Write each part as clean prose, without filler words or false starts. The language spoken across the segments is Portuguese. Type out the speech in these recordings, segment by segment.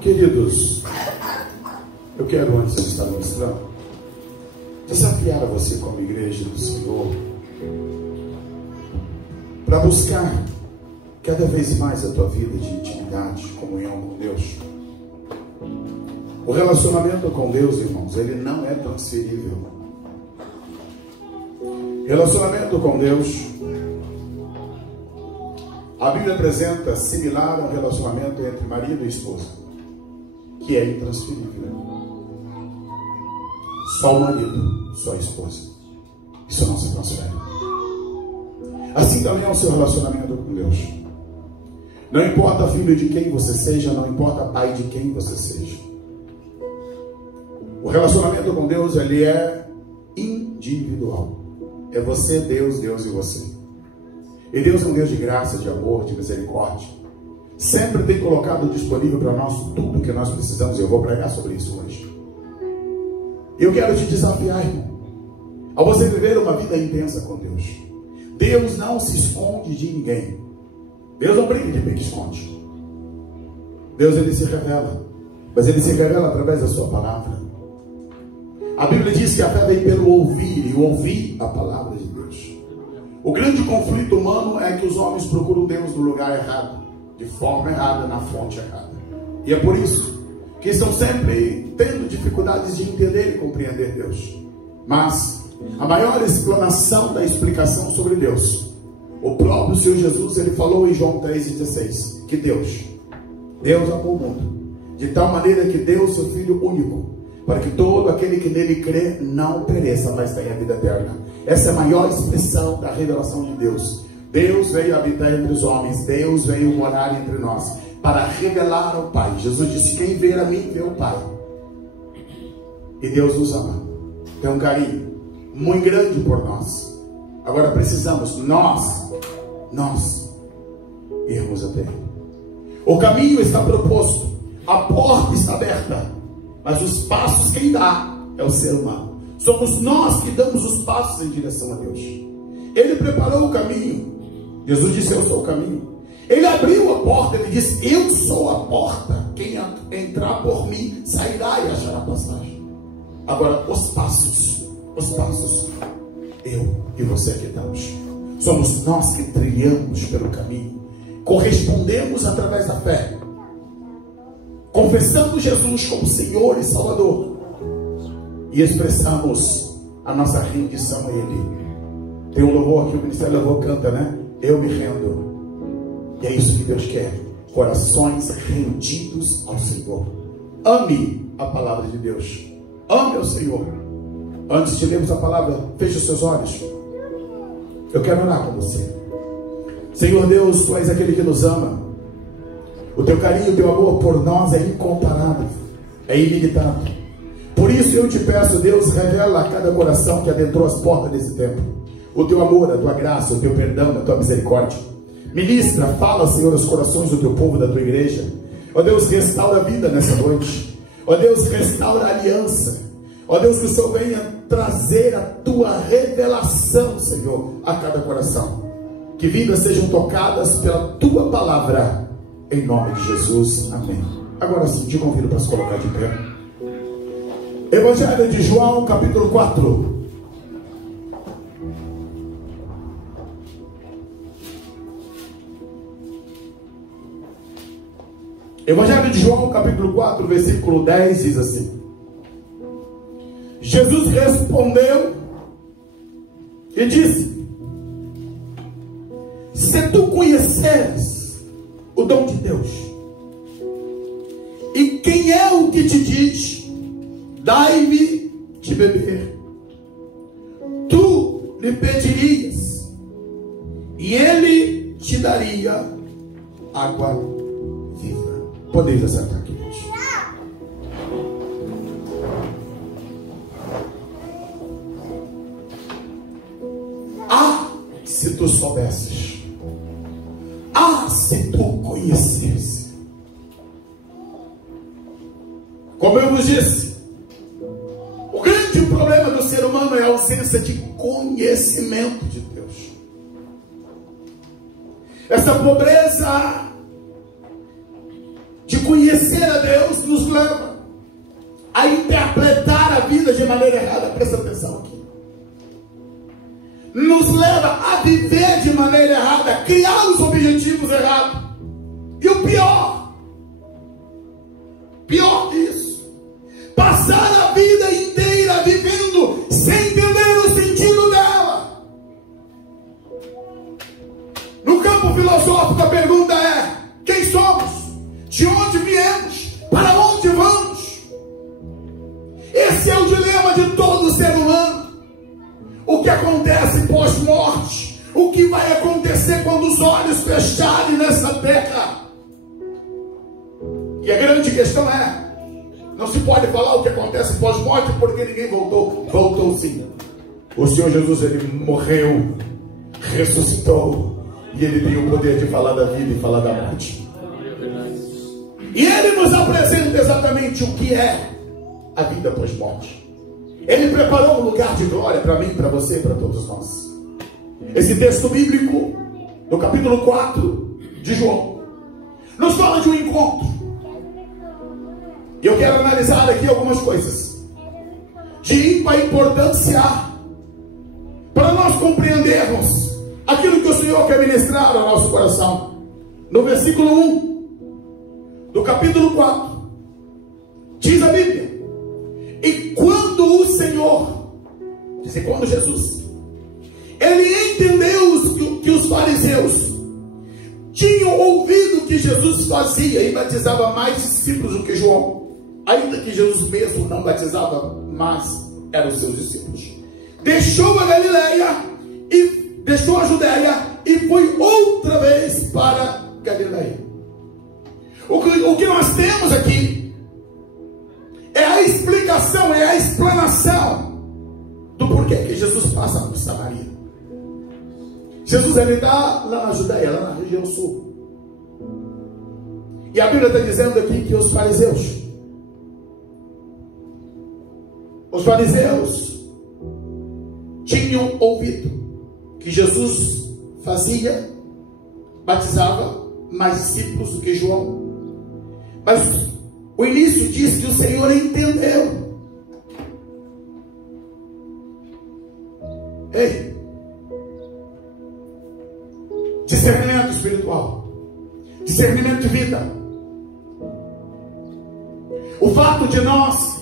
Queridos, eu quero, antes de estar ministrando, desafiar a você como igreja do Senhor para buscar cada vez mais a tua vida de intimidade, de comunhão com Deus. O relacionamento com Deus, irmãos, ele não é transferível. Relacionamento com Deus, a Bíblia apresenta similar ao relacionamento entre marido e esposa, que é intransferível. Só o marido, só a esposa. Isso não se transfere. Assim também é o seu relacionamento com Deus. Não importa filho de quem você seja, não importa pai de quem você seja. O relacionamento com Deus, ele é individual. É você, Deus, Deus e você. E Deus é um Deus de graça, de amor, de misericórdia. Sempre tem colocado disponível para nós tudo o que nós precisamos. E eu vou pregar sobre isso hoje. Eu quero te desafiar, irmão, a você viver uma vida intensa com Deus. Deus não se esconde de ninguém. Deus não brinca de quem que esconde. Deus, ele se revela. Mas ele se revela através da sua palavra. A Bíblia diz que a fé vem pelo ouvir, e ouvir a palavra de Deus. O grande conflito humano é que os homens procuram Deus no lugar errado, de forma errada, na fonte errada. E é por isso que estão sempre tendo dificuldades de entender e compreender Deus. Mas a maior explanação da explicação sobre Deus, o próprio Senhor Jesus, ele falou em João 3,16, que Deus amou o mundo de tal maneira que deu o seu Filho único, para que todo aquele que nele crê não pereça, mas tenha vida eterna. Essa é a maior expressão da revelação de Deus. Deus veio habitar entre os homens, Deus veio morar entre nós, para revelar ao Pai. Jesus disse: quem vê a mim, vê o Pai. E Deus nos ama, tem um carinho muito grande por nós. Agora precisamos, nós irmos até Ele. O caminho está proposto, a porta está aberta, mas os passos quem dá é o ser humano. Somos nós que damos os passos em direção a Deus. Ele preparou o caminho. Jesus disse: eu sou o caminho. Ele abriu a porta, ele disse: eu sou a porta. Quem entrar por mim sairá e achará passagem. Agora, os passos, eu e você que damos. Somos nós que trilhamos pelo caminho. Correspondemos através da fé, confessando Jesus como Senhor e Salvador, e expressamos a nossa rendição a Ele. Tem um louvor aqui, o Ministério Louvor canta, né? Eu me rendo. E é isso que Deus quer, corações rendidos ao Senhor. Ame a palavra de Deus, ame ao Senhor. Antes de lermos a palavra, feche os seus olhos. Eu quero orar com você. Senhor Deus, Tu és aquele que nos ama. O Teu carinho, o Teu amor por nós é incomparável, é ilimitado. Por isso eu te peço, Deus, revela a cada coração que adentrou as portas desse tempo o Teu amor, a Tua graça, o Teu perdão, a Tua misericórdia. Ministra, fala, Senhor, aos corações do Teu povo, da Tua igreja. Ó Deus, restaura a vida nessa noite. Ó Deus, restaura a aliança. Ó Deus, que o Senhor venha trazer a Tua revelação, Senhor, a cada coração. Que vidas sejam tocadas pela Tua palavra, em nome de Jesus, amém. Agora sim, te convido para se colocar de pé. Evangelho de João, capítulo 4. Evangelho de João, capítulo 4, versículo 10, diz assim: Jesus respondeu e disse: se tu conheceres o dom de Deus, e quem é o que te diz, dai-me de beber, tu lhe pedirias, e ele te daria água viva. Podeis acertar aqui, gente. Se tu soubesses, se tu conhecesse. Como eu vos disse, o grande problema do ser humano é a ausência de conhecimento de Deus. Essa pobreza de conhecer a Deus maneira errada, presta atenção aqui. Nos leva a viver de maneira errada, criar os objetivos errados. E o pior disso, passar a vida inteira vivendo sem entender o sentido dela. No campo filosófico, a pergunta é: quem somos? De onde viemos? Para onde vamos? Esse é o dilema de todo ser humano. O que acontece pós-morte? O que vai acontecer quando os olhos fecharem nessa terra? E a grande questão é: não se pode falar o que acontece pós-morte, porque ninguém voltou. Voltou sim. O Senhor Jesus, ele morreu, ressuscitou, e ele tem o poder de falar da vida e falar da morte. E ele nos apresenta exatamente o que é a vida pós-morte. Ele preparou um lugar de glória para mim, para você e para todos nós. Esse texto bíblico, no capítulo 4 de João, nos fala de um encontro. E eu quero analisar aqui algumas coisas de ímpar importância para nós compreendermos aquilo que o Senhor quer ministrar ao nosso coração. No versículo 1 do capítulo 4, diz a Bíblia: e quando o Senhor, quando Jesus, ele entendeu que os fariseus tinham ouvido que Jesus fazia e batizava mais discípulos do que João, ainda que Jesus mesmo não batizava, mas eram os seus discípulos, deixou a Galileia e deixou a Judéia e foi outra vez para Galileia. O que nós temos aqui é a explicação, é a explanação do porquê que Jesus passa por Samaria. Jesus, ele está lá na Judéia, lá na região sul. E a Bíblia está dizendo aqui que os fariseus tinham ouvido que Jesus fazia, batizava mais discípulos do que João. Mas o início diz que o Senhor entendeu. Ei, discernimento espiritual, discernimento de vida. O fato de nós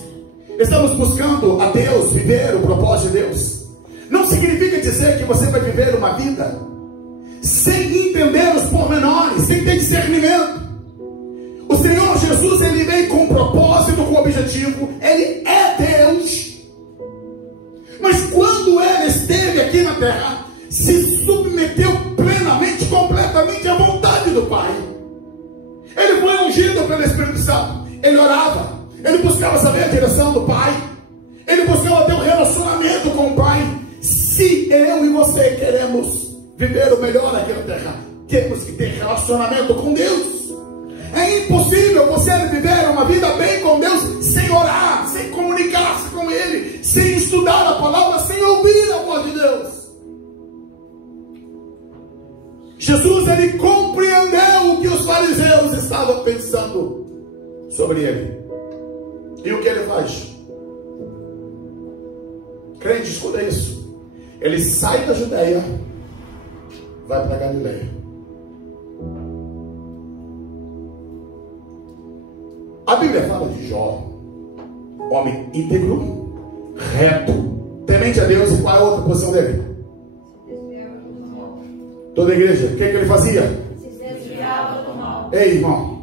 estamos buscando a Deus, viver o propósito de Deus, não significa dizer que você vai viver uma vida sem entender os pormenores, sem ter discernimento. O Senhor Jesus, ele veio com propósito, com objetivo. Ele é Deus. Mas quando ele esteve aqui na terra, se submeteu plenamente, completamente à vontade do Pai. Ele foi ungido pelo Espírito Santo. Ele orava, ele buscava saber a direção do Pai, ele buscava ter um relacionamento com o Pai. Se eu e você queremos viver o melhor aqui na terra, temos que ter relacionamento com Deus. É impossível você viver uma vida bem com Deus sem orar, sem comunicar-se com Ele, sem estudar a palavra, sem ouvir a voz de Deus. Jesus, ele compreendeu o que os fariseus estavam pensando sobre ele. E o que ele faz? Crente, escuta isso. Ele sai da Judéia, vai para Galileia. A Bíblia fala de Jó, homem íntegro, reto, temente a Deus. E qual é a outra posição dele? Toda a igreja, o que ele fazia? Se desviava do mal. Ei, irmão,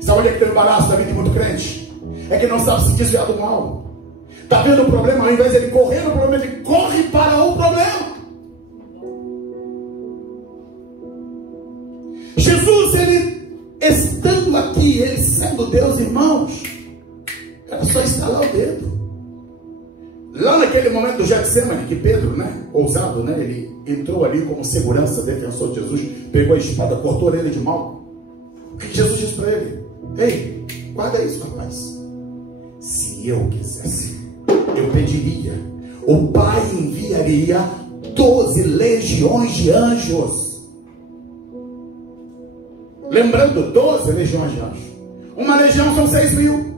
sabe onde é que tem o embaraço da vida de muito crente? É que não sabe se desviar do mal. Está vendo o problema, ao invés de ele correr no problema, ele corre para o problema. Jesus, ele estando aqui, ele sendo Deus, irmãos, era só estalar o dedo. Lá naquele momento do Getsemane, que Pedro, ousado, ele entrou ali como segurança, defensor de Jesus, pegou a espada, cortou ele de mal. O que Jesus disse para ele? Ei, guarda isso, rapaz. Se eu quisesse, eu pediria, o Pai enviaria 12 legiões de anjos. Lembrando, 12 legiões de anjos. Uma legião são 6.000.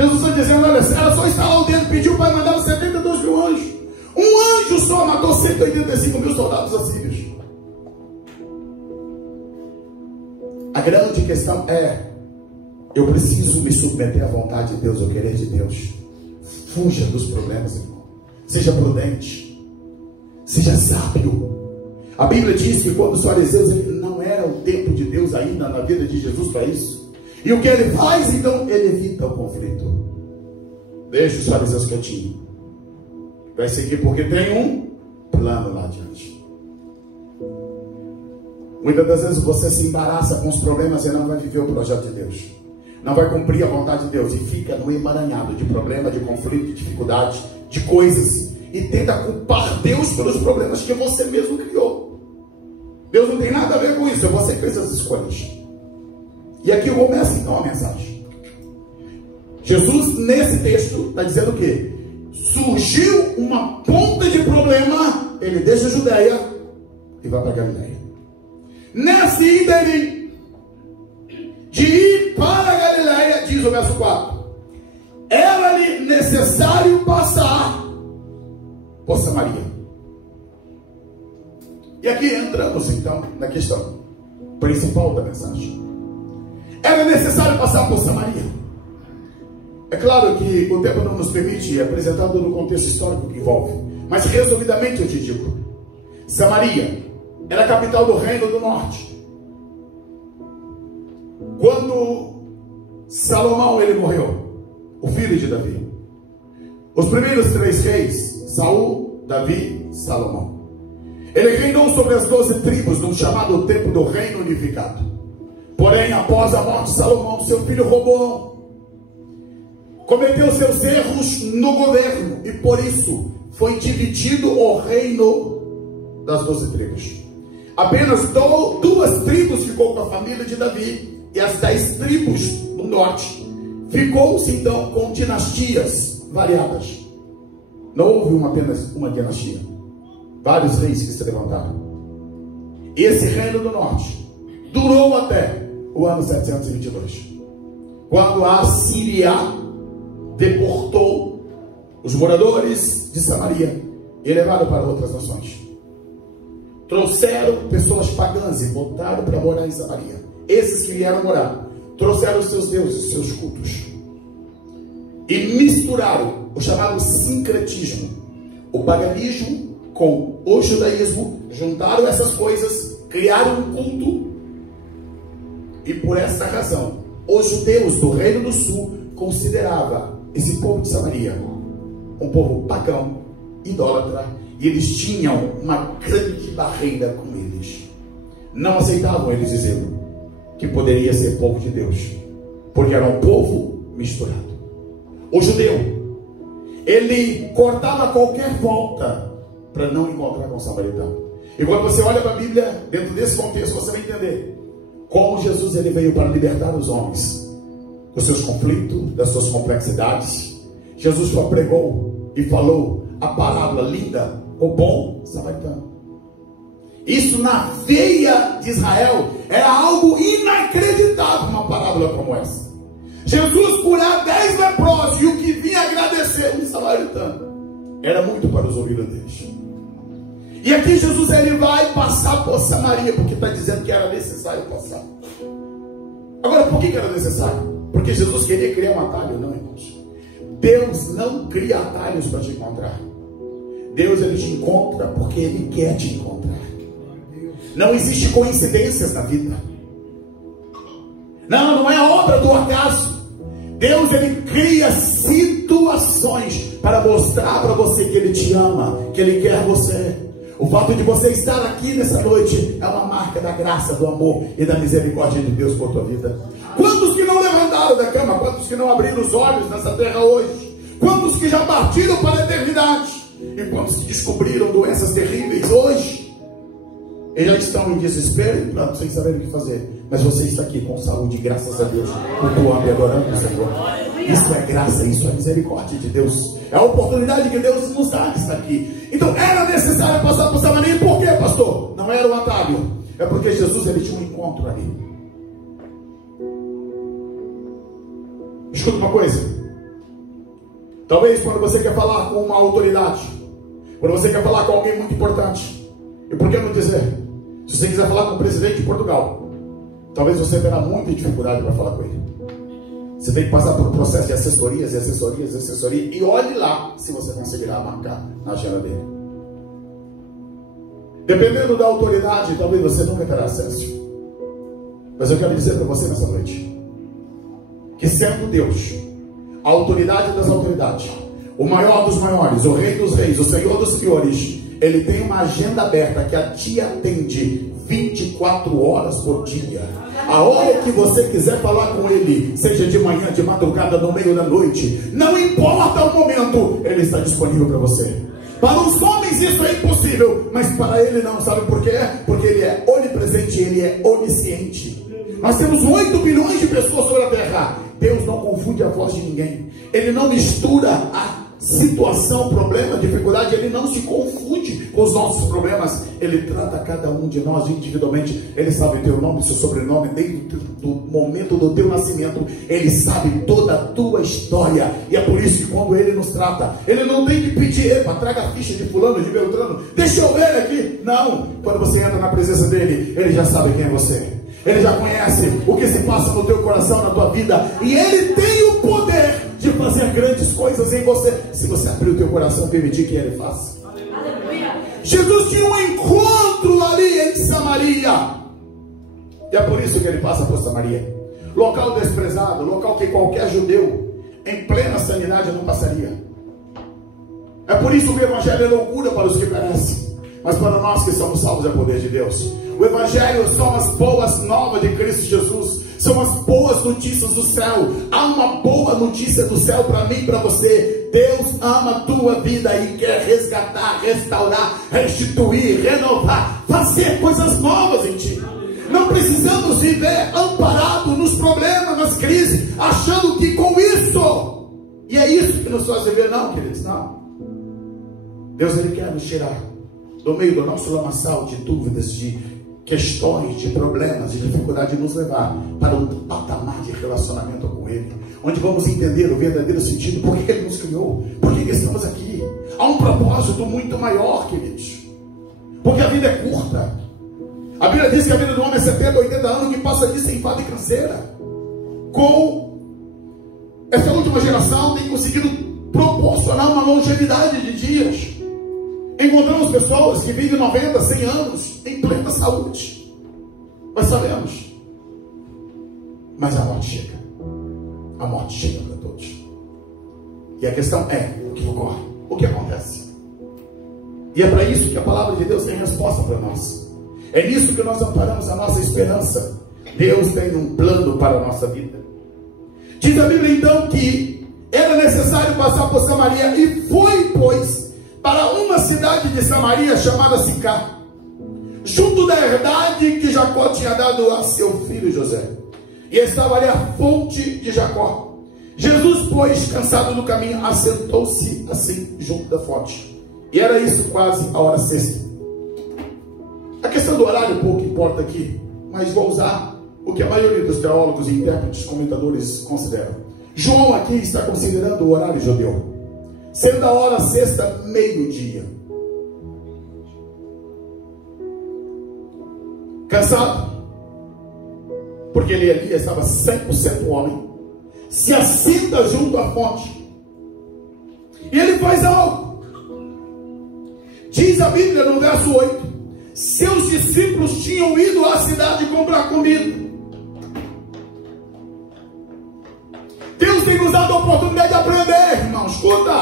Jesus está dizendo, olha, ela só está lá o dedo, pediu para mandar os 72 mil anjos. Um anjo só matou 185 mil soldados assírios. A grande questão é, eu preciso me submeter à vontade de Deus, ao querer de Deus. Fuja dos problemas, irmão. Seja prudente. Seja sábio. A Bíblia diz que quando os fariseus, não era o tempo de Deus ainda na vida de Jesus para isso. E o que ele faz, então? Ele evita o conflito. Deixa os fariseus quietinhos. Vai seguir porque tem um plano lá adiante. Muitas das vezes você se embaraça com os problemas e não vai viver o projeto de Deus. Não vai cumprir a vontade de Deus. E fica no emaranhado de problema, de conflito, de dificuldade, de coisas. E tenta culpar Deus pelos problemas que você mesmo criou. Deus não tem nada a ver com isso. É você que fez as escolhas. E aqui começa então a mensagem. Jesus, nesse texto, está dizendo o quê? Surgiu uma ponta de problema, ele deixa a Judeia e vai para a Galileia. Nessa ida de ir para a Galileia, diz o verso 4, era-lhe necessário passar por Samaria. E aqui entramos então na questão principal da mensagem. Era necessário passar por Samaria. É claro que o tempo não nos permite apresentar todo o contexto histórico que envolve, mas resumidamente eu te digo: Samaria era a capital do reino do norte. Quando Salomão ele morreu, o filho de Davi, os primeiros 3 reis, Saul, Davi, Salomão, ele reinou sobre as 12 tribos num chamado tempo do reino unificado. Porém, após a morte de Salomão, seu filho Roboão cometeu seus erros no governo, e por isso foi dividido o reino das 12 tribos. Apenas 2 tribos ficou com a família de Davi, e as 10 tribos do norte ficou-se então com dinastias variadas. Não houve apenas uma dinastia, vários reis que se levantaram. Esse reino do norte durou até o ano 722, quando a Síria deportou os moradores de Samaria e levaram para outras nações. Trouxeram pessoas pagãs e voltaram para morar em Samaria. Esses que vieram morar trouxeram os seus deuses, os seus cultos, e misturaram o chamado sincretismo, o paganismo com o judaísmo. Juntaram essas coisas, criaram um culto, e por essa razão os judeus do Reino do Sul consideravam esse povo de Samaria um povo pagão, idólatra, e eles tinham uma grande barreira com eles. Não aceitavam eles dizendo que poderia ser povo de Deus, porque era um povo misturado. O judeu, ele cortava qualquer volta para não encontrar com o samaritano. E quando você olha para a Bíblia, dentro desse contexto, você vai entender como Jesus ele veio para libertar os homens dos seus conflitos, das suas complexidades. Jesus só pregou e falou a parábola linda, o bom samaritano. Isso na veia de Israel era algo inacreditável, uma parábola como essa. Jesus curar 10 leprosos e o que vinha agradecer um samaritano era muito para os ouvidos deles. E aqui Jesus ele vai passar por Samaria, porque está dizendo que era necessário passar. Agora, por que era necessário? Porque Jesus queria criar um atalho? Não, irmãos. Deus não cria atalhos para te encontrar. Deus ele te encontra porque ele quer te encontrar. Não existe coincidências na vida. Não é obra do acaso. Deus ele cria situações para mostrar para você que ele te ama, que ele quer você. O fato de você estar aqui nessa noite é uma marca da graça, do amor e da misericórdia de Deus por tua vida. Quantos que não levantaram da cama? Quantos que não abriram os olhos nessa terra hoje? Quantos que já partiram para a eternidade? E quantos que descobriram doenças terríveis hoje? Eles já estão em desespero e pronto, sem saber o que fazer. Mas você está aqui com saúde, graças a Deus, cultuando e adorando o Senhor. Isso é graça, isso é misericórdia de Deus. É a oportunidade que Deus nos dá de estar aqui. Então era necessário passar por Samaria. Por quê, pastor? Não era um atalho. É porque Jesus ele tinha um encontro ali. Escuta uma coisa. Talvez quando você quer falar com uma autoridade, quando você quer falar com alguém muito importante, e por que não dizer, se você quiser falar com o presidente de Portugal, talvez você terá muita dificuldade para falar com ele. Você tem que passar por um processo de assessorias, e olhe lá se você conseguirá marcar na agenda dele. Dependendo da autoridade, talvez você nunca terá acesso. Mas eu quero dizer para você nessa noite, que sendo Deus a autoridade das autoridades, o maior dos maiores, o rei dos reis, o senhor dos senhores, ele tem uma agenda aberta que a te atende 24 horas por dia. A hora que você quiser falar com ele, seja de manhã, de madrugada, no meio da noite, não importa o momento, ele está disponível para você. Para os homens isso é impossível, mas para ele não. Sabe por quê? Porque ele é onipresente, ele é onisciente. Nós temos 8 bilhões de pessoas sobre a terra. Deus não confunde a voz de ninguém. Ele não mistura a situação, problema, dificuldade. Ele não se confunde com os nossos problemas. Ele trata cada um de nós individualmente. Ele sabe o teu nome, seu sobrenome, desde o momento do teu nascimento. Ele sabe toda a tua história. E é por isso que quando ele nos trata, ele não tem que pedir: epa, traga a ficha de fulano, de Beltrano, deixa eu ver aqui. Não, quando você entra na presença dele, ele já sabe quem é você. Ele já conhece o que se passa no teu coração, na tua vida. E ele tem o poder de fazer grandes coisas em você, se você abrir o teu coração e permitir que ele faça. Aleluia. Jesus tinha um encontro ali em Samaria. E é por isso que ele passa por Samaria. Local desprezado, local que qualquer judeu em plena sanidade não passaria. É por isso que o evangelho é loucura para os que perecem, mas para nós que somos salvos é poder de Deus. O evangelho são as boas novas de Cristo Jesus, são as boas notícias do céu. Há uma boa notícia do céu para mim e para você. Deus ama a tua vida e quer resgatar, restaurar, restituir, renovar, fazer coisas novas em ti. Não precisamos viver amparados nos problemas, nas crises, achando que com isso, e é isso que nos faz viver. Não, queridos, não. Deus, ele quer nos tirar do meio do nosso lamaçal de dúvidas, de questões, de problemas, de dificuldade, de nos levar para um patamar de relacionamento com ele, onde vamos entender o verdadeiro sentido, por que ele nos criou, por que estamos aqui. Há um propósito muito maior, queridos, porque a vida é curta. A Bíblia diz que a vida do homem é 70, 80 anos, que passa disso em fada e canseira. Com essa última geração tem conseguido proporcionar uma longevidade de dias. Encontramos pessoas que vivem 90, 100 anos em plena saúde. Nós sabemos. Mas a morte chega. A morte chega para todos. E a questão é: o que ocorre? O que acontece? E é para isso que a palavra de Deus tem resposta para nós. É nisso que nós amparamos a nossa esperança. Deus tem um plano para a nossa vida. Diz a Bíblia então que era necessário passar por Samaria, e foi, pois, para uma cidade de Samaria chamada Sicar, junto da herdade que Jacó tinha dado a seu filho José. E estava ali a fonte de Jacó. Jesus, pois, cansado do caminho, assentou-se assim junto da fonte. E era isso quase a hora sexta. A questão do horário pouco importa aqui, mas vou usar o que a maioria dos teólogos, intérpretes, comentadores consideram. João aqui está considerando o horário judeu, sendo a hora sexta, meio-dia. Cansado, porque ele ali estava 100% homem, se assenta junto à fonte, e ele faz algo. Diz a Bíblia no verso 8: seus discípulos tinham ido à cidade comprar comida. Deus tem nos dado a oportunidade de aprender, irmão. Escuta,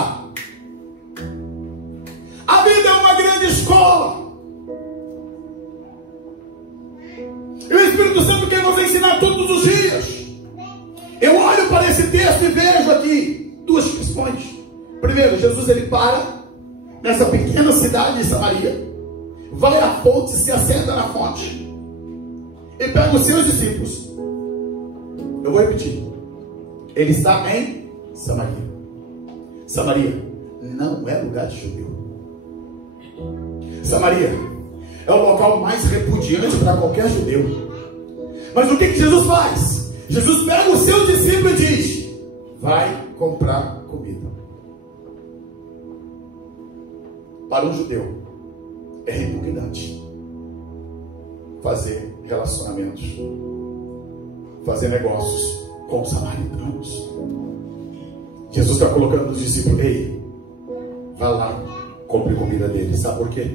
a vida é uma grande escola, e o Espírito Santo quer nos ensinar todos os dias. Eu olho para esse texto e vejo aqui duas questões. Primeiro, Jesus ele para nessa pequena cidade de Samaria, vai à fonte, se assenta na fonte e pega os seus discípulos. Eu vou repetir. Ele está em Samaria. Samaria não é lugar de judeu. Samaria é o local mais repudiante para qualquer judeu. Mas o que Jesus faz? Jesus pega os seus discípulos e diz: vai comprar comida. para um judeu é repugnante fazer relacionamentos, fazer negócios com os samaritanos. Jesus está colocando os discípulos: ei, vá lá, compre comida deles. Sabe por quê?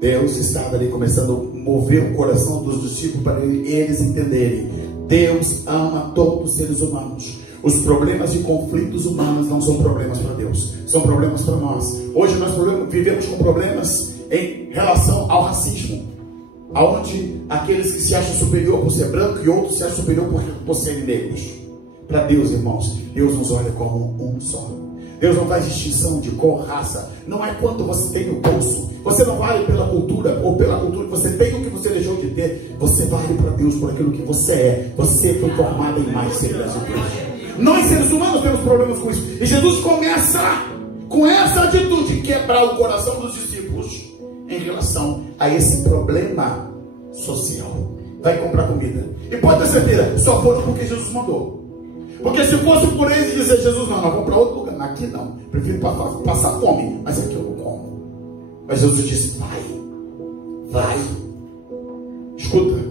Deus estava ali começando a mover o coração dos discípulos para eles entenderem: Deus ama todos os seres humanos. Os problemas e conflitos humanos não são problemas para Deus, são problemas para nós. Hoje nós vivemos com problemas em relação ao racismo, aonde aqueles que se acham superior por ser branco e outros se acham superior por serem negros. Para Deus, irmãos, Deus nos olha como um só. Deus não faz distinção de cor, raça. Não é quanto você tem no bolso. Você não vale pela cultura ou pela cultura que você tem ou que você deixou de ter. Você vale para Deus por aquilo que você é. Você foi formado em mais semelhança de Deus. Nós, seres humanos, temos problemas com isso. E Jesus começa com essa atitude, quebrar o coração dos discípulos em relação a esse problema social. Vai comprar comida. E pode ter certeza, só foram porque Jesus mandou. Porque se fosse por eles dizer: Jesus, não, nós vamos para outro lugar. Aqui não, prefiro passar fome, mas aqui eu não como. Mas Jesus disse: vai. Escuta.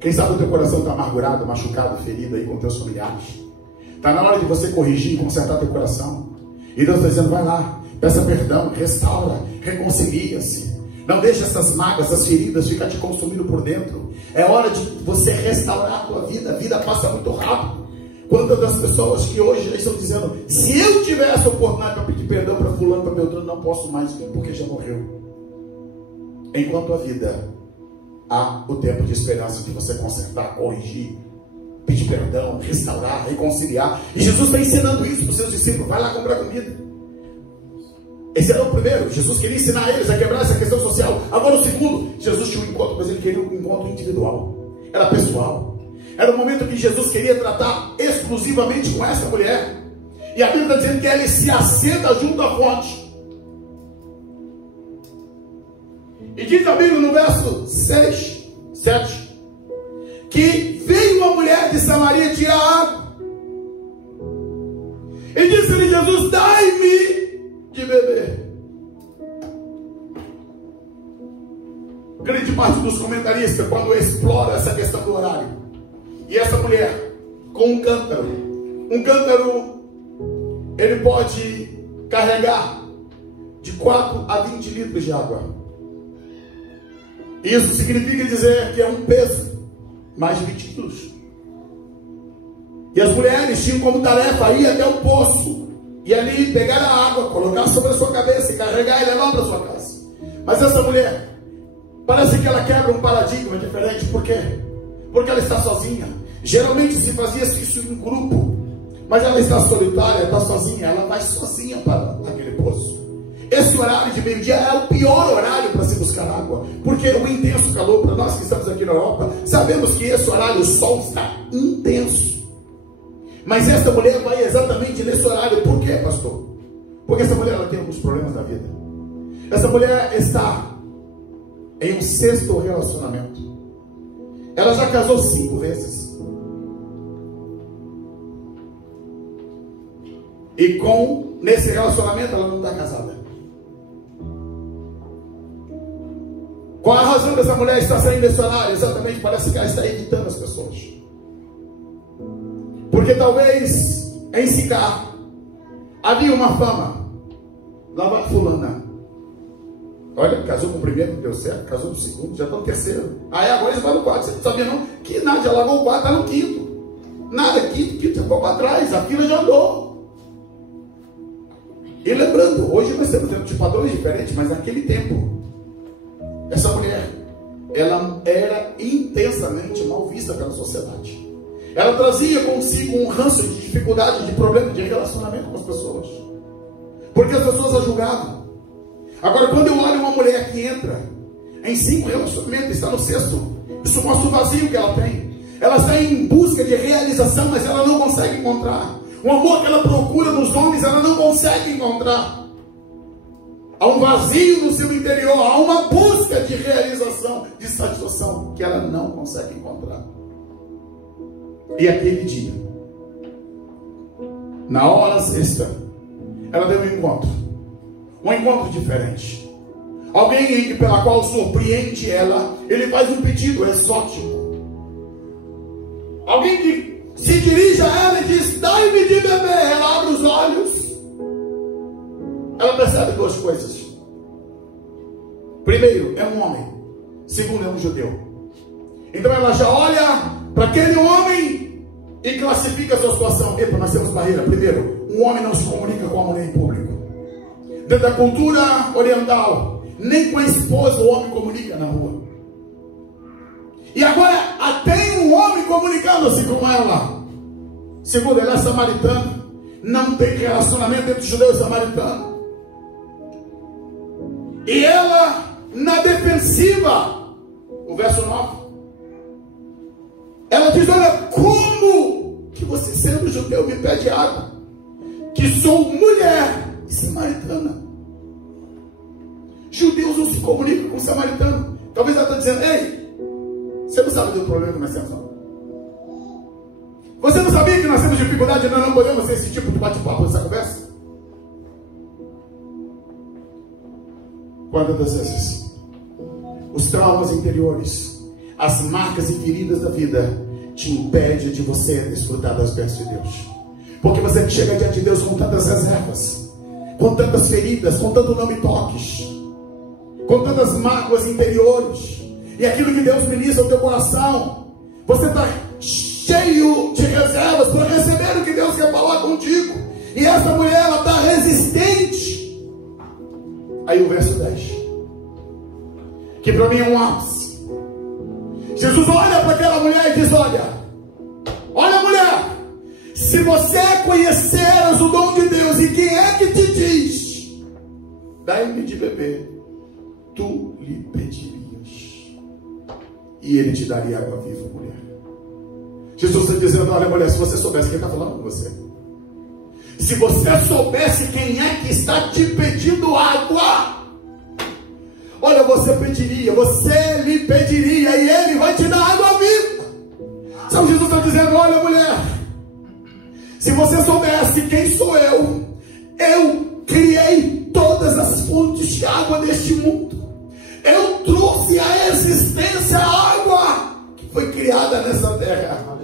Quem sabe o teu coração está amargurado, machucado, ferido aí com teus familiares. Está na hora de você corrigir e consertar teu coração. E Deus está dizendo: vai lá, peça perdão, restaura, reconcilia-se. Não deixe essas mágoas, essas feridas ficar te consumindo por dentro. É hora de você restaurar a tua vida. A vida passa muito rápido. Quantas das pessoas que hoje já estão dizendo: se eu tivesse a oportunidade para pedir perdão para fulano, para Beltrano, não posso mais, porque já morreu. Enquanto a vida, há o tempo de esperança de você consertar, corrigir, pedir perdão, restaurar, reconciliar. E Jesus está ensinando isso para os seus discípulos: vai lá comprar comida. Esse era o primeiro. Jesus queria ensinar eles a quebrar essa questão social. Agora o segundo, Jesus tinha um encontro, mas ele queria um encontro individual. Era pessoal. Era o momento que Jesus queria tratar exclusivamente com essa mulher. E a Bíblia está dizendo que ela se assenta junto à fonte. E diz a Bíblia no verso 6, 7, que veio uma mulher de Samaria tirar água. E disse-lhe Jesus: dai-me de beber. Grande parte dos comentaristas, quando explora essa questão do horário, e essa mulher com um cântaro, ele pode carregar de 4 a 20 litros de água. Isso significa dizer que é um peso mais de 20 quilos. E as mulheres tinham como tarefa ir até o poço e ali pegar a água, colocar sobre a sua cabeça e carregar e levar para a sua casa. Mas essa mulher, parece que ela quebra um paradigma diferente. Por quê? Porque ela está sozinha. Geralmente se fazia isso em grupo, mas ela está solitária, está sozinha. Ela vai sozinha para aquele poço. Esse horário de meio-dia é o pior horário para se buscar água, porque o intenso calor, para nós que estamos aqui na Europa, sabemos que esse horário o sol está intenso. Mas essa mulher vai exatamente nesse horário. Por quê, pastor? Porque essa mulher, ela tem alguns problemas na vida. Essa mulher está em um 6º relacionamento. Ela já casou 5 vezes. E nesse relacionamento ela não está casada. Qual a razão dessa mulher estar saindo desse horário? Exatamente, parece que ela está evitando as pessoas. Porque talvez em Sicar havia uma fama. Lá vai fulana. Olha, casou com o primeiro, deu certo. Casou com o segundo, já está no 3º. Aí agora eles vão no 4. Você não sabia não? Que nada, já largou o 4, está no 5º. Nada, quinto ficou para trás. A fila já andou. E lembrando, hoje nós temos de padrões diferentes, mas naquele tempo, essa mulher, ela era intensamente mal vista pela sociedade. Ela trazia consigo um ranço de dificuldade, de problema de relacionamento com as pessoas, porque as pessoas a julgavam. Agora, quando eu olho uma mulher que entra em 5 relacionamentos, está no 6º, isso mostra o vazio que ela tem. Ela está em busca de realização, mas ela não consegue encontrar. O amor que ela procura nos homens, ela não consegue encontrar. Há um vazio no seu interior, há uma busca de realização, de satisfação, que ela não consegue encontrar. E aquele dia, na hora sexta, ela deu um encontro. Um encontro diferente. Alguém pela qual surpreende ela. Ele faz um pedido exótico. Alguém que se dirige a ela e diz: dai-me de beber. Ela abre os olhos. Ela percebe duas coisas. Primeiro, é um homem. Segundo, é um judeu. Então ela já olha para aquele homem e classifica a sua situação. Epa, nós temos barreira. Primeiro, um homem não se comunica com a mulher em público. Dentro da cultura oriental, nem com a esposa o homem comunica na rua. E agora tem um homem comunicando-se com ela. Segundo, ela é samaritana. Não tem relacionamento entre judeu e samaritano. E ela, na defensiva, o verso 9, ela diz: olha, como que você, sendo judeu, me pede água, que sou mulher e samaritana? Judeus não se comunicam com o samaritano. Talvez ela está dizendo: ei, você não sabe do problema que nós temos, não? Você não sabia que nós temos dificuldade e nós não podemos ter esse tipo de bate-papo, essa conversa? Quantas das vezes os traumas interiores, as marcas e feridas da vida te impedem de você desfrutar das bênçãos de Deus? Porque você chega diante de Deus com tantas reservas, com tantas feridas, com tanto não me toques, com tantas mágoas interiores, e aquilo que Deus ministra ao teu coração, você está cheio de reservas para receber o que Deus quer falar contigo. E essa mulher, ela está resistente. Aí o verso 10, que para mim é um ápice. Jesus olha para aquela mulher e diz: olha mulher, se você conheceras o dom de Deus, e quem é que te diz, dai-me de beber, tu lhe pedirias, e ele te daria água viva, mulher. Jesus está dizendo: olha mulher, se você soubesse quem está falando com você, se você soubesse quem é que está te pedindo água, olha, você pediria, você lhe pediria, e ele vai te dar água viva. Então Jesus está dizendo: olha mulher, se você soubesse quem sou eu criei todas as fontes de água deste mundo, eu trouxe à existência a água que foi criada nessa terra.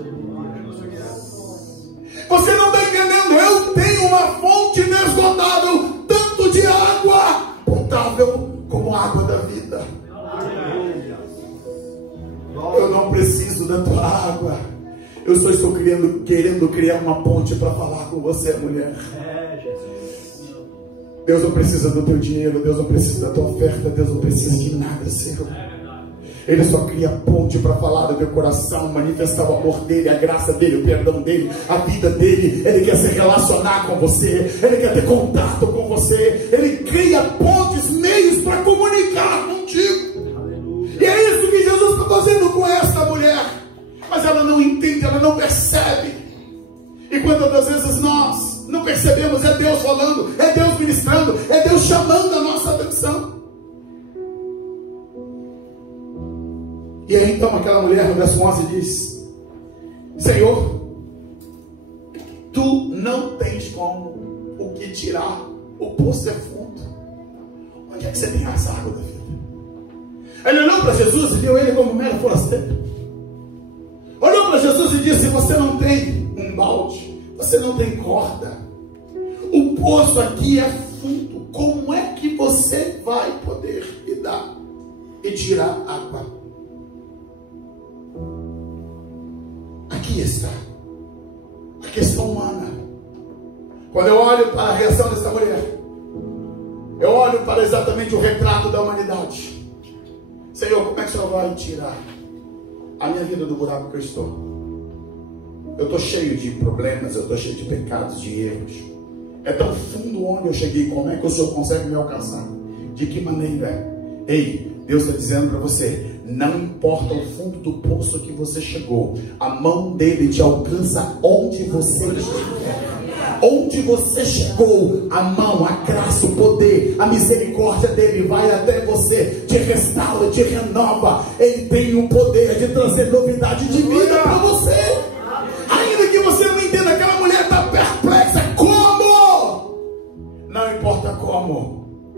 Você não está entendendo? Eu tenho uma fonte inesgotável, tanto de água potável como água da vida. Eu não preciso da tua água. Eu só estou querendo criar uma ponte para falar com você, mulher. Deus não precisa do teu dinheiro, Deus não precisa da tua oferta, Deus não precisa de nada seu. Ele só cria ponte para falar do teu coração, manifestar o amor dele, a graça dele, o perdão dele, a vida dele. Ele quer se relacionar com você, ele quer ter contato com você, ele cria pontes, meios para comunicar contigo. E é isso que Jesus está fazendo com essa mulher. Mas ela não entende, ela não percebe. E quantas das vezes nós não percebemos? É Deus falando, é Deus ministrando, é Deus chamando a nossa atenção. E aí então aquela mulher no verso 11 diz: Senhor, tu não tens como o que tirar, o poço é fundo. Onde é que você tem essa água da vida? Ele olhou para Jesus e viu ele como mero forasteiro. Olhou para Jesus e disse: você não tem um balde, você não tem corda, o poço aqui é fundo, como é que você vai poder me dar e tirar água? Aqui está a questão humana. Quando eu olho para a reação dessa mulher, eu olho para exatamente o retrato da humanidade. Senhor, como é que o Senhor vai tirar a minha vida do buraco que eu estou? Eu estou cheio de problemas, eu estou cheio de pecados, de erros. É tão fundo onde eu cheguei, como é que o Senhor consegue me alcançar? De que maneira? Ei, Deus está dizendo para você: não importa o fundo do poço que você chegou, a mão dele te alcança onde você estiver. Onde você chegou, a mão, a graça, o poder, a misericórdia dele vai até você, te restaura, te renova. Ele tem o poder de trazer novidade de vida para você. Ainda que você não entenda, aquela mulher está perplexa. Como? Não importa como,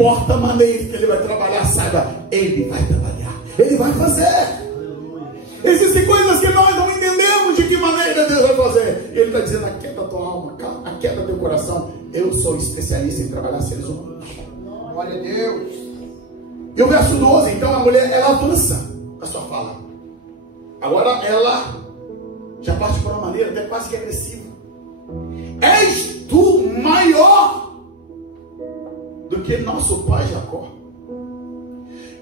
importa a maneira que ele vai trabalhar, saiba, ele vai trabalhar, ele vai fazer. Existem coisas que nós não entendemos de que maneira Deus vai fazer. E ele está dizendo, aquieta a tua alma, aquieta teu coração. Eu sou especialista em trabalhar seres humanos. Glória a Deus. E o verso 12, então a mulher, ela avança a sua fala. Agora ela já parte por uma maneira até quase que agressiva. És tu maior do que nosso pai Jacó,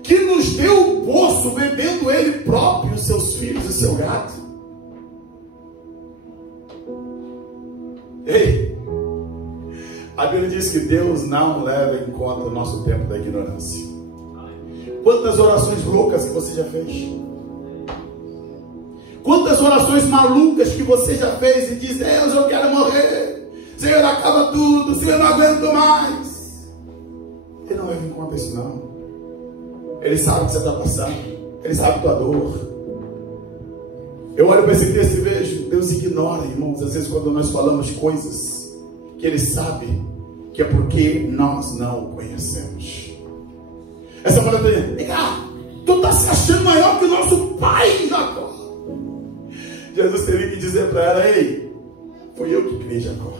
que nos deu o poço, bebendo ele próprio, os seus filhos e seu gado? Ei, a Bíblia diz que Deus não leva em conta o nosso tempo da ignorância. Quantas orações loucas que você já fez? Quantas orações malucas que você já fez e diz, Deus, eu quero morrer, Senhor, acaba tudo, Senhor, eu não aguento mais. Ele não leva em conta isso não. Ele sabe o que você está passando, ele sabe a tua dor. Eu olho para esse texto e vejo, Deus ignora, irmãos, às vezes quando nós falamos coisas que ele sabe que é porque nós não o conhecemos. Essa mulher está dizendo, tu está se achando maior que o nosso pai, Jacó. Jesus teve que dizer para ela, ei, foi eu que criei Jacó.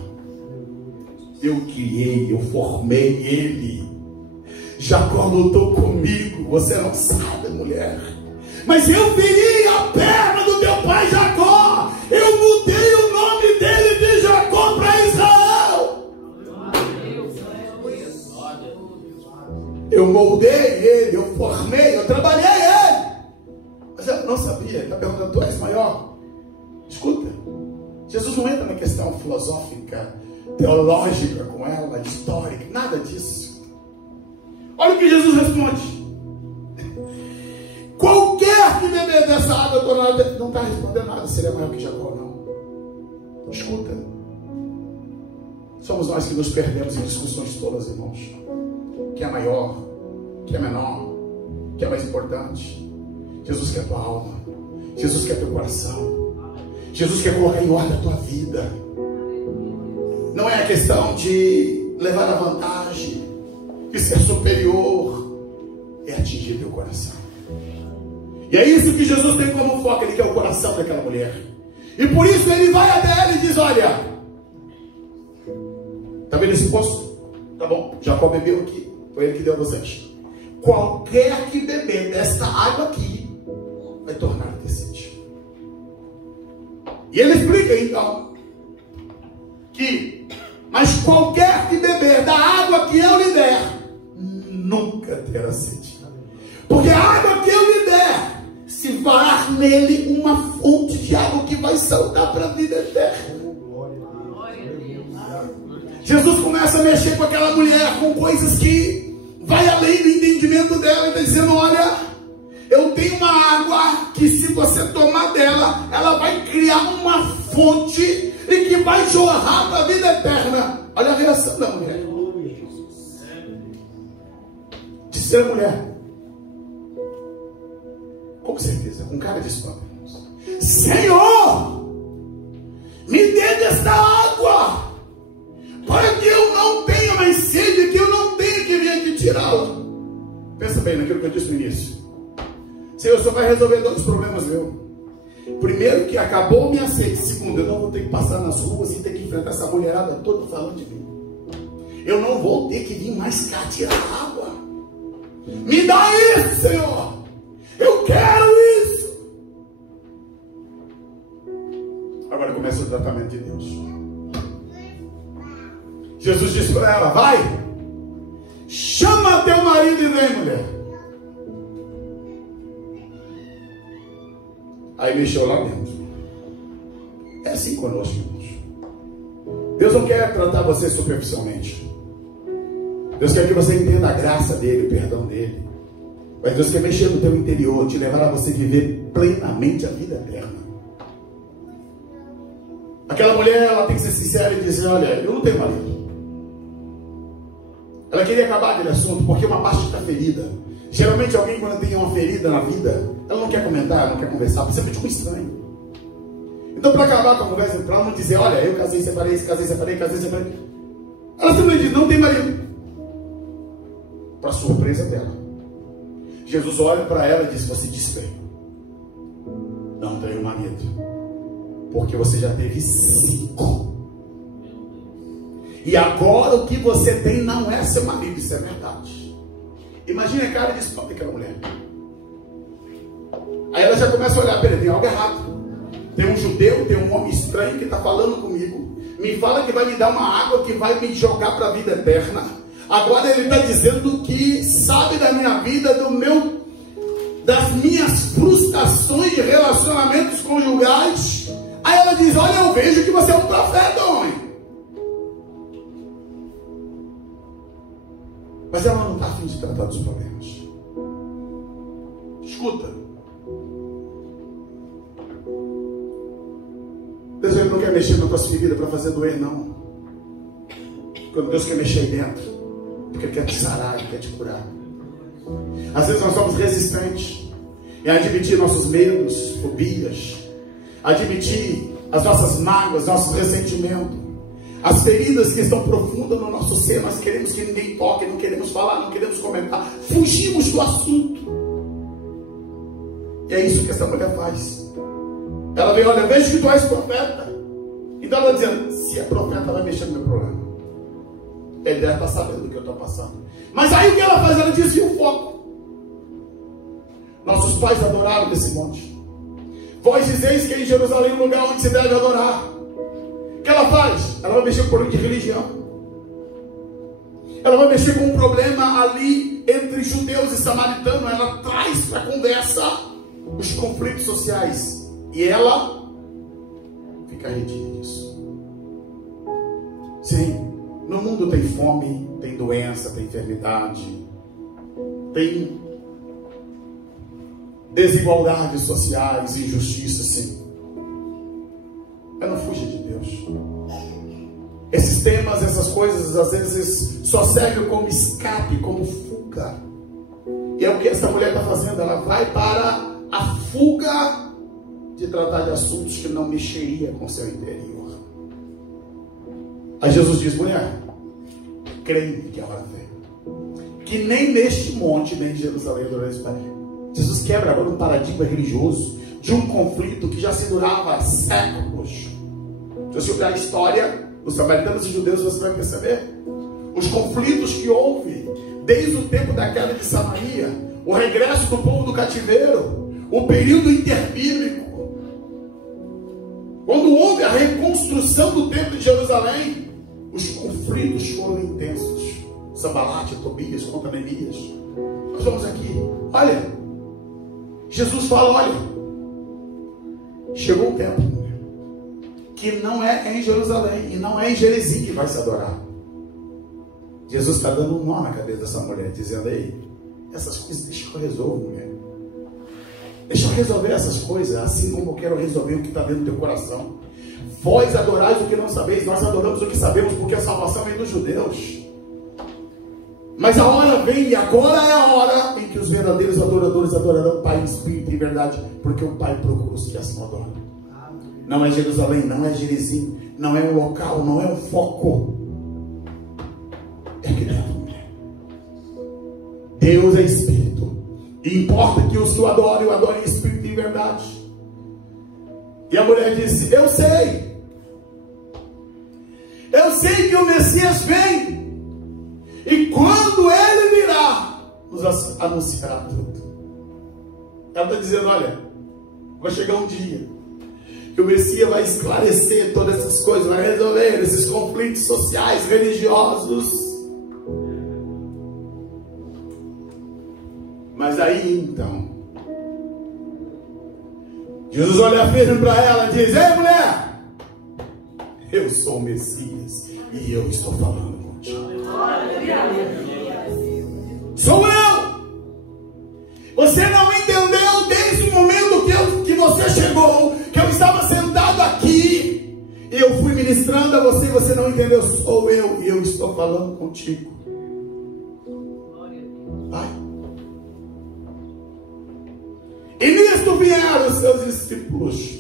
Eu criei, eu formei ele. Jacó lutou comigo, você não sabe, mulher. Mas eu virei a perna do teu pai Jacó. Eu mudei o nome dele de Jacó para Israel. Eu moldei ele, eu formei, eu trabalhei ele. Mas ela não sabia, está perguntando, tu és maior? Escuta, Jesus não entra na questão filosófica, teológica com ela, histórica, nada disso. Olha o que Jesus responde. Qualquer que beber dessa água tornada, não está respondendo nada se ele é maior que Jacó, não. Escuta, somos nós que nos perdemos em discussões todas, irmãos. Que é maior, que é menor, que é mais importante. Jesus quer tua alma, Jesus quer teu coração, Jesus quer colocar em ordem a tua vida. Não é a questão de levar a vantagem, de ser superior, é atingir teu coração. E é isso que Jesus tem como foco, ele quer o coração daquela mulher. E por isso ele vai até ela e diz, olha, está vendo esse poço? Tá bom, Jacó bebeu aqui, foi ele que deu a vocês. Qualquer que beber desta água aqui, vai tornar a ter sede. E ele explica então, que, mas qualquer que beber da água que eu lhe der, nunca terá sede. Porque a água que eu lhe der, se fará nele uma fonte de água que vai saltar para a vida eterna. Jesus começa a mexer com aquela mulher, com coisas que vai além do entendimento dela. Ele está dizendo, olha, eu tenho uma água que se você tomar dela, ela vai criar uma fonte e que vai jorrar para a vida eterna. Olha a reação da mulher. Disse a mulher, com certeza, com cara de espanto, Senhor, me dê desta água, para que eu não tenha mais sede, que eu não tenha que vir aqui tirá-la. Pensa bem naquilo que eu disse no início. Senhor, só vai resolver dois problemas meus. Primeiro, que acabou minha sede. Segundo, eu não vou ter que passar nas ruas e ter que enfrentar essa mulherada toda falando de mim. Eu não vou ter que vir mais cá tirar água. Me dá isso, Senhor. Eu quero isso. Agora começa o tratamento de Deus. Jesus disse para ela, vai, chama teu marido e vem, mulher. Aí mexeu lá dentro. É assim conosco, irmãos. Deus não quer tratar você superficialmente. Deus quer que você entenda a graça dele, o perdão dele. Mas Deus quer mexer no teu interior, te levar a você viver plenamente a vida eterna. Aquela mulher, ela tem que ser sincera e dizer, olha, eu não tenho marido. Ela queria acabar aquele assunto, porque uma parte está ferida. Geralmente alguém, quando tem uma ferida na vida, ela não quer comentar, não quer conversar, principalmente com estranho. Então, para acabar com a conversa, para ela não dizer, olha, eu casei, separei, casei, separei, casei, separei. Ela simplesmente diz, não tem marido. para surpresa dela, Jesus olha para ela e diz: você disse bem, não tenho marido, porque você já teve 5. E agora o que você tem não é seu marido, isso é verdade. Imagina a cara de espanto daquela mulher. Aí ela já começa a olhar para ele: tem algo errado. Tem um judeu, tem um homem estranho que está falando comigo. Me fala que vai me dar uma água que vai me jogar para a vida eterna. Agora ele está dizendo que sabe da minha vida, das minhas frustrações de relacionamentos conjugais. Aí ela diz: olha, eu vejo que você é um profeta, homem. Mas ela não está a fim de tratar dos problemas. Escuta. Deus não quer mexer nas tuas feridas para fazer doer, não. Quando Deus quer mexer aí dentro, porque Ele quer te sarar, Ele quer te curar. Às vezes nós somos resistentes em admitir nossos medos, fobias, admitir as nossas mágoas, nossos ressentimentos, as feridas que estão profundas no nosso ser. Nós queremos que ninguém toque, não queremos falar, não queremos comentar, fugimos do assunto. E é isso que essa mulher faz. Ela vem: olha, vejo que tu és profeta. Então ela está dizendo: se é profeta, vai mexer no meu problema. Ele deve estar sabendo do que eu estou passando. Mas aí o que ela faz? Ela desvia o foco. Nossos pais adoraram nesse monte. Vós dizeis que é em Jerusalém o lugar onde se deve adorar. O que ela faz? Ela vai mexer com o problema de religião. Ela vai mexer com um problema ali entre judeus e samaritanos. Ela traz para a conversa os conflitos sociais. E ela fica retida disso. Sim, no mundo tem fome, tem doença, tem enfermidade, tem desigualdades sociais, injustiça, sim. Mas não fuja de Deus. Esses temas, essas coisas, às vezes só servem como escape, como fuga. E é o que essa mulher está fazendo. Ela vai para a fuga de tratar de assuntos que não mexeria com seu interior. Aí Jesus diz: mulher, creia que a hora vem, que nem neste monte, nem em Jerusalém adorareis para ele. Jesus quebra agora um paradigma religioso de um conflito que já se durava há séculos. Se você olhar a história dos samaritanos e judeus, você vai perceber os conflitos que houve desde o tempo da queda de Samaria, o regresso do povo do cativeiro, o período interbíblico, quando houve a reconstrução do templo de Jerusalém. Os conflitos foram intensos. Sambalate, Tobias contra Neemias. Nós vamos aqui. Olha, Jesus fala: olha, chegou o tempo que não é em Jerusalém e não é em Gerizim que vai se adorar. Jesus está dando um nó na cabeça dessa mulher, dizendo: ei, essas coisas deixa que eu resolvo, mulher. Deixa eu resolver essas coisas, assim como eu quero resolver o que está dentro do teu coração. Vós adorais o que não sabeis, nós adoramos o que sabemos, porque a salvação vem dos judeus. Mas a hora vem, e agora é a hora em que os verdadeiros adoradores adorarão o Pai em espírito e em verdade, porque o Pai procura os que assim adoram. Não é Jerusalém, não é Gerizim, não é um local, não é um foco. É aqui dentro. Deus é espírito, e importa que os que o adorem em espírito e em verdade. E a mulher disse: eu sei que o Messias vem, e quando ele virá, nos anunciará tudo. Ela está dizendo: olha, vai chegar um dia que o Messias vai esclarecer todas essas coisas, vai resolver esses conflitos sociais, religiosos. Mas aí então, Jesus olha firme para ela e diz: ei, mulher, eu sou o Messias e eu estou falando contigo. Sou eu. Você não entendeu desde o momento que você chegou, que eu estava sentado aqui e eu fui ministrando a você, você não entendeu. Sou eu e eu estou falando contigo. Vai. E nisto vieram os seus discípulos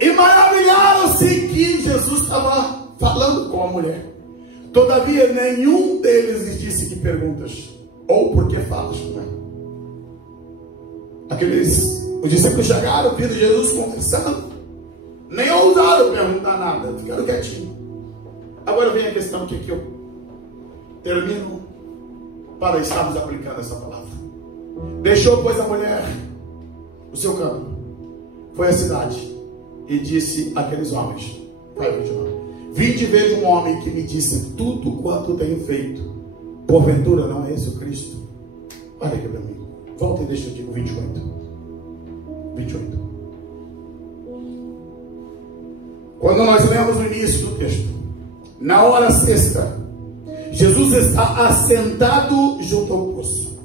e maravilharam-se que Jesus estava falando com a mulher. Todavia, nenhum deles lhe disse que perguntas, ou por que falas com ela. Os discípulos chegaram, viram Jesus conversando, nem ousaram perguntar nada, ficaram quietinhos. Agora vem a questão que eu termino para estarmos aplicando essa palavra. Deixou, pois, a mulher o seu campo, foi à cidade e disse àqueles homens: vinde e veja um homem que me disse tudo quanto tenho feito. Porventura não é esse o Cristo? Olha aqui para mim. Volta e deixa eu dizer o 28. Quando nós lemos no início do texto, na hora sexta, Jesus está assentado junto ao poço.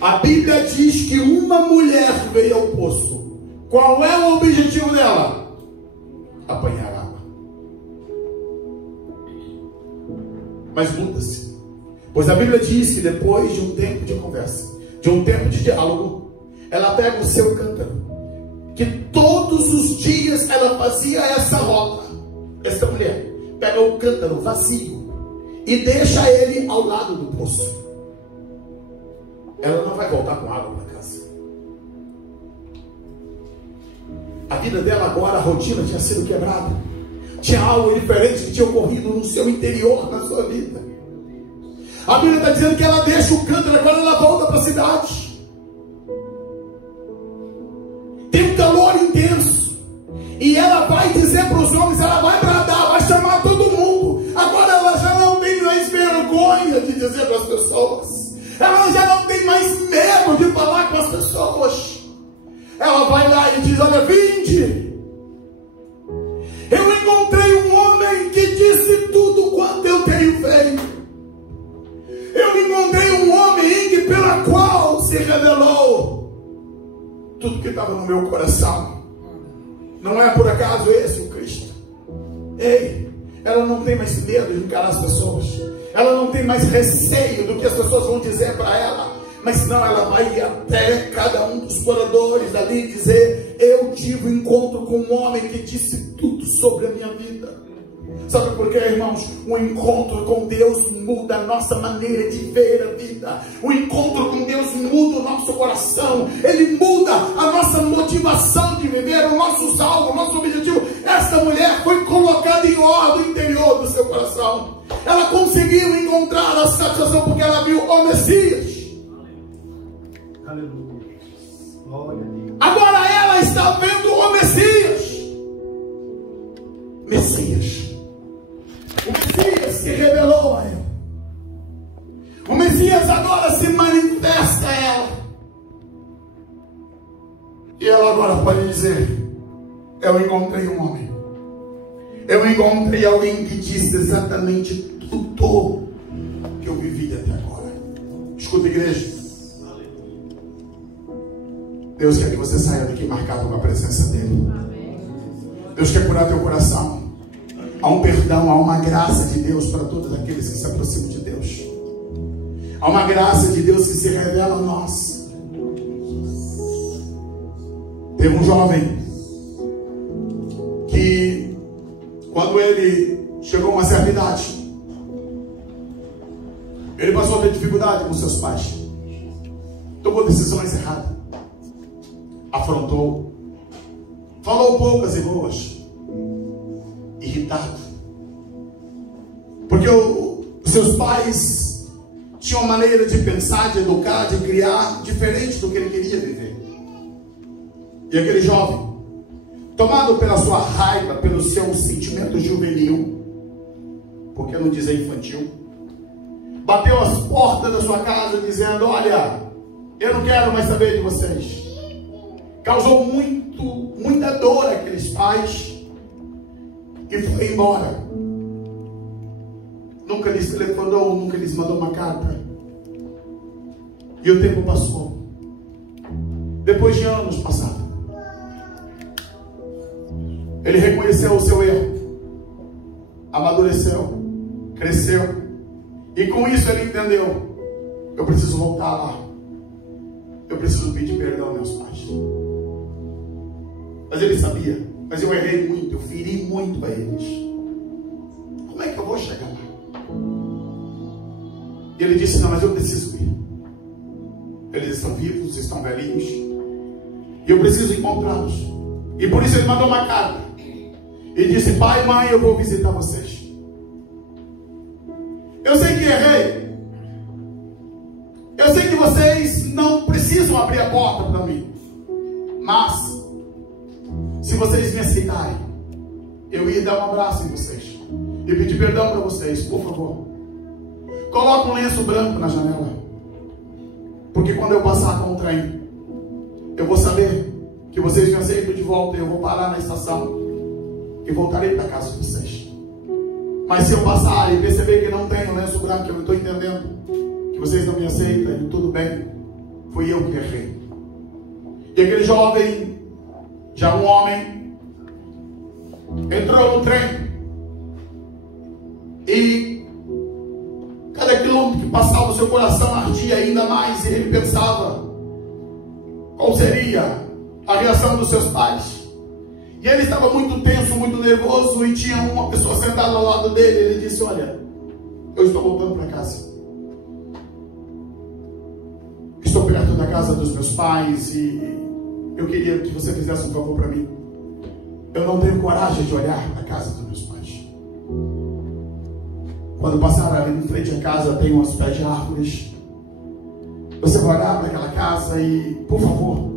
A Bíblia diz que uma mulher veio ao poço. Qual é o objetivo dela? Apanhar água. Mas muda-se. Pois a Bíblia diz que depois de um tempo de conversa, de um tempo de diálogo, ela pega o seu cântaro, que todos os dias ela fazia essa rota. Essa mulher pega o cântaro vazio e deixa ele ao lado do poço. Ela não vai voltar com água para casa. A vida dela agora, a rotina tinha sido quebrada. Tinha algo diferente que tinha ocorrido no seu interior, na sua vida. A Bíblia está dizendo que ela deixa o cântaro, agora ela volta para a cidade. Tem um calor intenso. E ela vai dizer para os homens, ela vai bradar, vai chamar todo mundo. Agora ela já não tem mais vergonha de dizer para as pessoas. Ela já não tem mais medo de falar com as pessoas. Ela vai lá e diz: olha, vinde. Eu encontrei um homem que disse tudo quanto eu tenho feito. Eu encontrei um homem pela qual se revelou tudo que estava no meu coração. Não é por acaso esse o Cristo. Ei, ela não tem mais medo de encarar as pessoas. Ela não tem mais receio do que as pessoas vão dizer para ela. Mas não, ela vai até cada um dos moradores ali dizer: eu tive um encontro com um homem que disse tudo sobre a minha vida. Sabe por quê, irmãos? O encontro com Deus muda a nossa maneira de ver a vida. O encontro com Deus muda o nosso coração. Ele muda a nossa motivação de viver, os nossos alvos, o nosso objetivo. Essa mulher foi colocada em ordem interior do seu coração. Ela conseguiu encontrar a satisfação porque ela viu o Messias. Aleluia. Glória a Deus. Agora ela está vendo o Messias. Messias. O Messias se revelou a ela. O Messias agora se manifesta a ela. E ela agora pode dizer: eu encontrei um homem. Eu encontrei alguém que disse exatamente tudo que eu vivi até agora. Escuta, igreja. Deus quer que você saia daqui marcado com a presença dele. Deus quer curar teu coração. Há um perdão, há uma graça de Deus para todos aqueles que se aproximam de Deus. Há uma graça de Deus que se revela a nós. Teve um jovem que, quando ele chegou a uma certa idade, ele passou a ter dificuldade com seus pais. Tomou decisões erradas. Afrontou. Falou poucas e boas. Irritado. Porque os seus pais tinham uma maneira de pensar, de educar, de criar diferente do que ele queria viver. E aquele jovem, tomado pela sua raiva, pelo seu sentimento juvenil, porque não dizer infantil, bateu as portas da sua casa dizendo: olha, eu não quero mais saber de vocês. Causou muita dor àqueles pais, e foi embora. Nunca lhes telefonou, nunca lhes mandou uma carta. E o tempo passou. Depois de anos passados, ele reconheceu o seu erro, amadureceu, cresceu, e com isso ele entendeu: eu preciso voltar lá, eu preciso pedir perdão aos meus pais. Mas ele sabia: mas eu errei muito, eu feri muito a eles. Como é que eu vou chegar lá? E ele disse: não, mas eu preciso ir. Eles estão vivos, estão velhinhos, e eu preciso encontrá-los. E por isso ele mandou uma carta e disse: pai e mãe, eu vou visitar vocês. Eu sei que errei. Eu sei que vocês não precisam abrir a porta para mim. Mas, se vocês me aceitarem, eu ia dar um abraço em vocês e pedir perdão para vocês. Por favor, coloca um lenço branco na janela. Porque quando eu passar com o trem, eu vou saber que vocês me aceitam de volta. E eu vou parar na estação e voltarei para casa de vocês. Mas se eu passar e perceber que não tem o lenço branco, eu não estou entendendo que vocês não me aceitam, e tudo bem, fui eu que errei. E aquele jovem, já um homem, entrou no trem, e cada quilômetro que passava o seu coração ardia ainda mais, e ele pensava qual seria a reação dos seus pais. E ele estava muito tenso, muito nervoso, e tinha uma pessoa sentada ao lado dele. Ele disse: olha, eu estou voltando para casa. Estou perto da casa dos meus pais e eu queria que você fizesse um favor para mim. Eu não tenho coragem de olhar para a casa dos meus pais. Quando passar ali em frente à casa, tem uns pés de árvores. Você vai olhar para aquela casa e, por favor,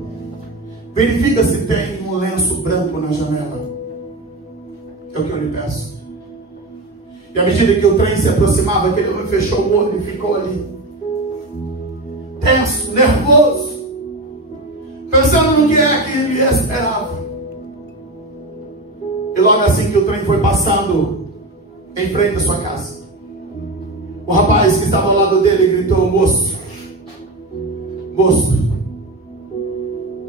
verifica se tem um lenço branco na janela. É o que eu lhe peço. E à medida que o trem se aproximava, aquele homem fechou o olho e ficou ali, tenso, nervoso, pensando no que é que ele esperava. E logo assim que o trem foi passando em frente à sua casa, o rapaz que estava ao lado dele gritou: moço,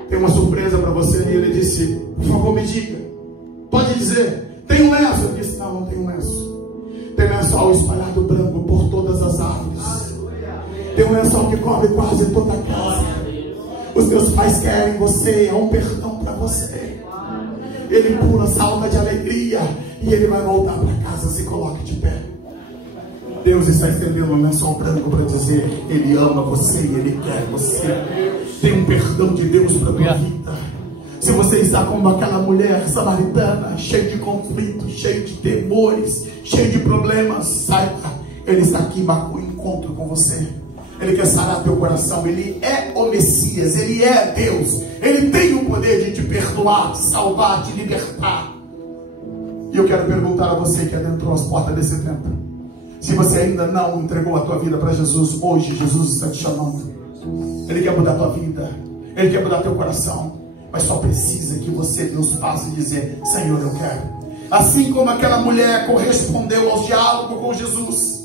tem uma surpresa para você. E ele disse: por favor, me diga. Pode dizer. Tem um lenço? Ele disse: não tem um lenço. Tem lençol espalhado branco por todas as árvores. Tem um lençol que cobre quase toda a casa. Os teus pais querem você, é um perdão para você. Ele pula, salta de alegria, e ele vai voltar para casa. Se coloque de pé. Deus está estendendo um lençol branco para dizer: Ele ama você e Ele quer você. Tem um perdão de Deus para a tua vida. Se você está como aquela mulher samaritana, cheio de conflitos, cheio de temores, cheio de problemas, saiba, Ele está aqui, marcou um encontro com você. Ele quer sarar teu coração. Ele é o Messias, Ele é Deus. Ele tem o poder de te perdoar, te salvar, te libertar. E eu quero perguntar a você que adentrou as portas desse templo, se você ainda não entregou a tua vida para Jesus, hoje Jesus está te chamando. Ele quer mudar a tua vida, Ele quer mudar teu coração, mas só precisa que você dê os passos e dizer: Senhor, eu quero. Assim como aquela mulher correspondeu ao diálogo com Jesus,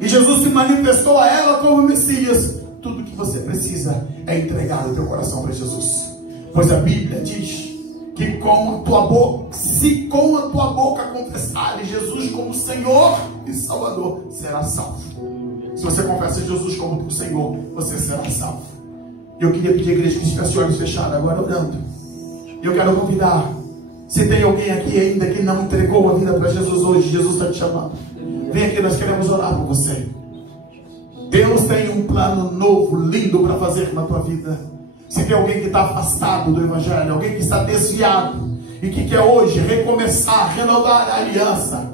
e Jesus se manifestou a ela como Messias, tudo que você precisa é entregar o teu coração para Jesus. Pois a Bíblia diz que com a tua boca, se com a tua boca confessares Jesus como Senhor e Salvador, será salvo. Se você confessa Jesus como teu Senhor, você será salvo. E eu queria pedir à igreja que estivesse de olhos fechados agora orando. E eu quero convidar, se tem alguém aqui ainda que não entregou a vida para Jesus hoje, Jesus está te chamando. Vem aqui, nós queremos orar por você. Deus tem um plano novo, lindo para fazer na tua vida. Se tem alguém que está afastado do Evangelho, alguém que está desviado e que quer hoje recomeçar, renovar a aliança,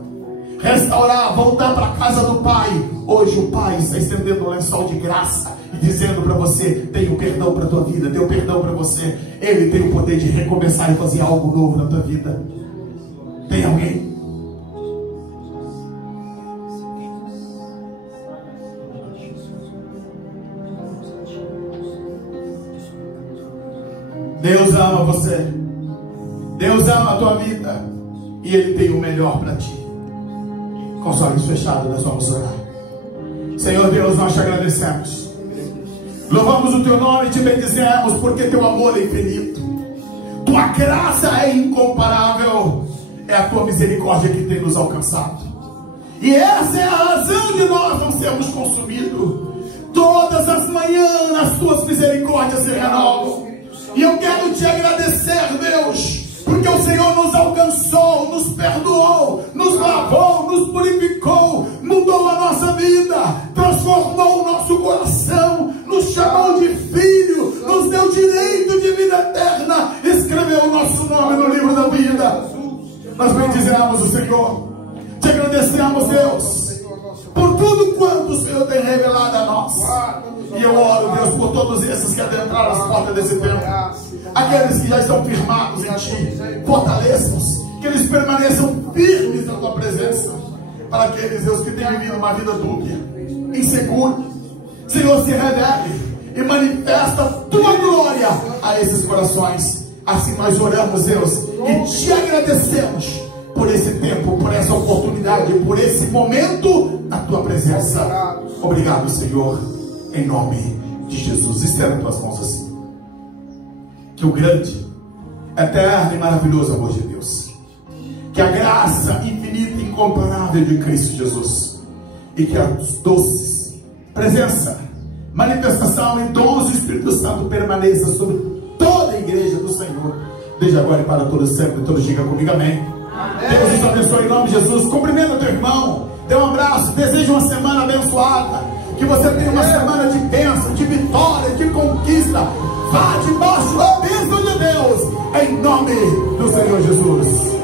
restaurar, voltar para a casa do Pai, hoje o Pai está estendendo um lençol de graça e dizendo para você: tem o perdão para a tua vida, tem o perdão para você. Ele tem o poder de recomeçar e fazer algo novo na tua vida. Tem alguém? Deus ama você, Deus ama a tua vida, e Ele tem o melhor para ti. Com os olhos fechados, nós vamos orar. Senhor Deus, nós te agradecemos, louvamos o teu nome e te bendizemos, porque teu amor é infinito, tua graça é incomparável, é a tua misericórdia que tem nos alcançado, e essa é a razão de nós não sermos consumidos. Todas as manhãs as tuas misericórdias se renovam. E eu quero te agradecer, Deus, porque o Senhor nos alcançou, nos perdoou, nos lavou, nos purificou, mudou a nossa vida, transformou Nós bendizemos o Senhor. Te agradecemos, Deus, por tudo quanto o Senhor tem revelado a nós. E eu oro, Deus, por todos esses que adentraram as portas desse tempo. Aqueles que já estão firmados em Ti, fortaleça-os, que eles permaneçam firmes na Tua presença. Para aqueles, Deus, que têm vivido uma vida dúbia, insegura, Senhor, se revele e manifesta a Tua glória a esses corações. Assim nós oramos, Deus, e Te agradecemos por esse tempo, por essa oportunidade, por esse momento na Tua presença. Obrigado, Senhor, em nome de Jesus. Estenda Tuas mãos assim. Que o grande, eterno e maravilhoso amor de Deus, que a graça infinita e incomparável de Cristo Jesus, e que a doce presença, manifestação e dons do Espírito Santo permaneça sobre toda a igreja do Senhor, desde agora e para todos sempre. Todos digam comigo amém. Deus nos abençoe em nome de Jesus. Cumprimenta teu irmão, dê um abraço, deseja uma semana abençoada, que você tenha uma semana de bênção, de vitória, de conquista. Vá debaixo da bênção de Deus, em nome do Senhor Jesus.